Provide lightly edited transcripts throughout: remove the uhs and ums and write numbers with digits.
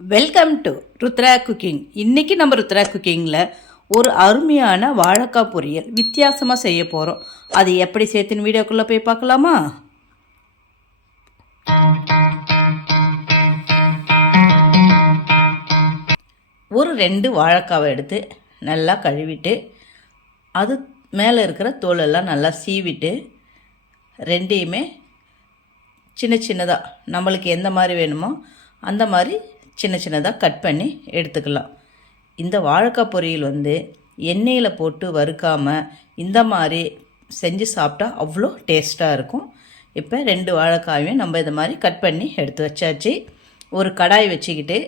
Welcome to Rudra cooking. இன்றைக்கி நம்ம ருத்ரா குக்கிங்கில் ஒரு அருமையான வாழைக்காய் பொரியல் வித்தியாசமாக செய்ய போகிறோம். அது எப்படி சேர்த்துன்னு வீடியோக்குள்ளே போய் பார்க்கலாமா? ஒரு 2 வாழைக்காவை எடுத்து நல்லா கழுவிட்டு அது மேலே இருக்கிற தோலெல்லாம் நல்லா சீவிட்டு ரெண்டையுமே சின்ன சின்னதாக நம்மளுக்கு எந்த மாதிரி வேணுமோ அந்த மாதிரி சின்ன சின்னதாக கட் பண்ணி எடுத்துக்கலாம். இந்த வாழைக்காய் பொரியல் எண்ணெயில் போட்டு வறுக்காமல் இந்த மாதிரி செஞ்சு சாப்பிட்டா அவ்வளோ டேஸ்ட்டாக இருக்கும். இப்போ 2 வாழைக்காயும் நம்ம இதை மாதிரி கட் பண்ணி எடுத்து வச்சாச்சு. ஒரு கடாய் வச்சுக்கிட்டு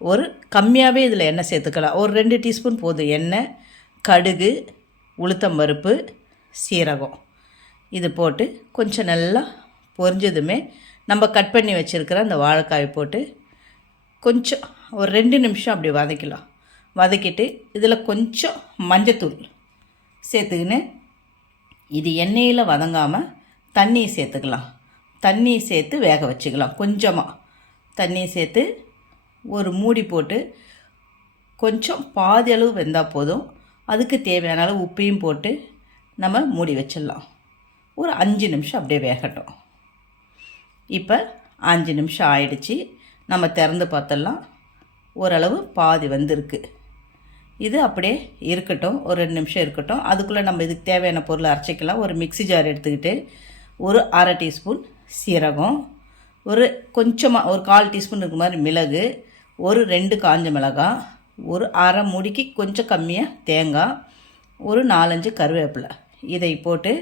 ஒரு கம்மியாகவே இதில் எண்ணெய் சேர்த்துக்கலாம். ஒரு 2 டீஸ்பூன் போதும் எண்ணெய். கடுகு, உளுத்தம்பருப்பு, சீரகம் இது போட்டு கொஞ்சம் நல்லா பொரிஞ்சதுமே நம்ம கட் பண்ணி வச்சுருக்கிற அந்த வாழைக்காயை போட்டு கொஞ்சம் ஒரு 2 நிமிஷம் அப்படி வதக்கலாம். வதக்கிட்டு இதில் கொஞ்சம் மஞ்சத்தூள் சேர்த்துக்கின்னு இது எண்ணெயில் வதங்காமல் தண்ணியை சேர்த்துக்கலாம். தண்ணியை சேர்த்து வேக வச்சுக்கலாம். கொஞ்சமாக தண்ணியை சேர்த்து ஒரு மூடி போட்டு கொஞ்சம் பாதி அளவு வெந்தால் போதும். அதுக்கு தேவையான அளவு உப்பையும் போட்டு நம்ம மூடி வச்சிடலாம். ஒரு 5 நிமிஷம் அப்படியே வேகட்டும். இப்போ 5 நிமிஷம் ஆயிடுச்சு. நம்ம திறந்து பார்த்தலாம். ஓரளவு பாதி வந்திருக்கு. இது அப்படியே இருக்கட்டும். ஒரு 2 நிமிஷம் இருக்கட்டும். அதுக்குள்ளே நம்ம இதுக்கு தேவையான பொருளை அரைச்சிக்கலாம். ஒரு மிக்ஸி ஜார் எடுத்துக்கிட்டு ஒரு 1/2 டீஸ்பூன் சீரகம், ஒரு கொஞ்சமாக ஒரு 1/4 டீஸ்பூன் இருக்க மாதிரி மிளகு, ஒரு 2 காஞ்ச மிளகாய், ஒரு அரை மூடிக்கு கொஞ்சம் கம்மியாக தேங்காய், ஒரு 4-5 கருவேப்பிலை இதை போட்டு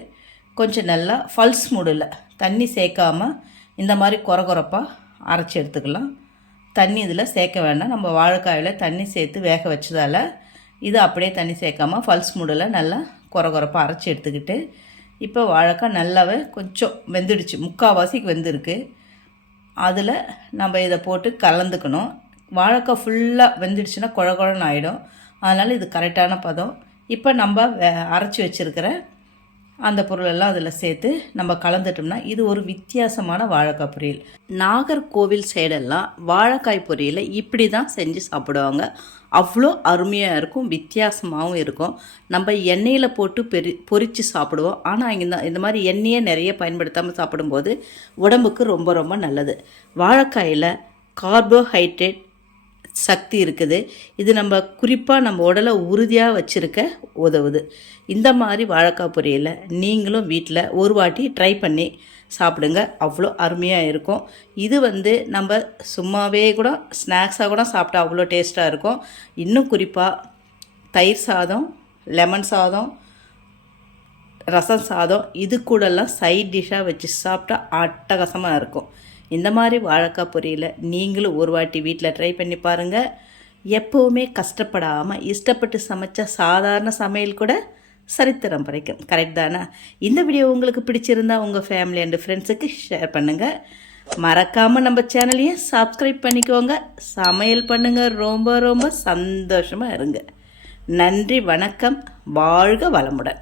கொஞ்சம் நல்லா ஃபல்ஸ் மூடில் தண்ணி சேர்க்காமல் இந்த மாதிரி கொரகொரப்பாக அரைச்சி எடுத்துக்கலாம். தண்ணி இதில் சேர்க்க வேண்டாம். நம்ம வாழைக்காயில் தண்ணி சேர்த்து வேக வச்சதால் இது அப்படியே தண்ணி சேர்க்காமல் ஃபல்ஸ் மூடில் நல்லா கொரகொரப்பாக அரைச்சி எடுத்துக்கிட்டு இப்போ வாழைக்காய் நல்லாவே கொஞ்சம் வெந்துடுச்சு. 3/4 வெந்திருக்கு. அதில் நம்ம இதை போட்டு கலந்துக்கணும். வாழைக்காய் ஃபுல்லாக வெந்துடுச்சுன்னா குழகுழன்னு ஆகிடும். அதனால் இது கரெக்டான பதம். இப்போ நம்ம அரைச்சி வச்சுருக்கிற அந்த பொருளெல்லாம் அதில் சேர்த்து நம்ம கலந்துட்டோம்னா இது ஒரு வித்தியாசமான வாழைக்காய் பொரியல். நாகர்கோவில் சைடெல்லாம் வாழைக்காய் பொரியலை இப்படி தான் செஞ்சு சாப்பிடுவாங்க. அவ்வளோ அருமையாக இருக்கும், வித்தியாசமாகவும் இருக்கும். நம்ம எண்ணெயில் போட்டு பொரித்து சாப்பிடுவோம். ஆனால் இந்த மாதிரி எண்ணெயை நிறைய பயன்படுத்தாமல் சாப்பிடும்போது உடம்புக்கு ரொம்ப ரொம்ப நல்லது. வாழைக்காயில் கார்போஹைட்ரேட் சக்தி இருக்குது. இது நம்ம குறிப்பாக நம்ம உடலை உறுதியாக வச்சுருக்க உதவுது. இந்த மாதிரி வாழைக்காய் பொரியலை நீங்களும் வீட்டில் ஒரு வாட்டி ட்ரை பண்ணி சாப்பிடுங்க. அவ்வளோ அருமையாக இருக்கும். இது நம்ம சும்மாவே கூட ஸ்நாக்ஸாக கூட சாப்பிட்டா அவ்வளோ டேஸ்ட்டாக இருக்கும். இன்னும் குறிப்பாக தயிர் சாதம், லெமன் சாதம், ரசம் சாதம் இது கூடலாம் சைட் டிஷ்ஷாக வச்சு சாப்பிட்டா அட்டகாசமாக இருக்கும். இந்த மாதிரி வாழைக்காய் பொரியலை நீங்களும் ஒரு வாட்டி வீட்டில் ட்ரை பண்ணி பாருங்கள். எப்போவுமே கஷ்டப்படாமல் இஷ்டப்பட்டு சமைச்ச சாதாரண சமையல் கூட சரித்திரம் படைக்கும். கரெக்ட் தானே? இந்த வீடியோ உங்களுக்கு பிடிச்சிருந்தா உங்கள் ஃபேமிலி அண்ட் ஃப்ரெண்ட்ஸுக்கு ஷேர் பண்ணுங்கள். மறக்காமல் நம்ம சேனலையும் சப்ஸ்கிரைப் பண்ணிக்கோங்க. சமையல் பண்ணுங்கள். ரொம்ப ரொம்ப சந்தோஷமாக இருங்க. நன்றி, வணக்கம். வாழ்க வளமுடன்.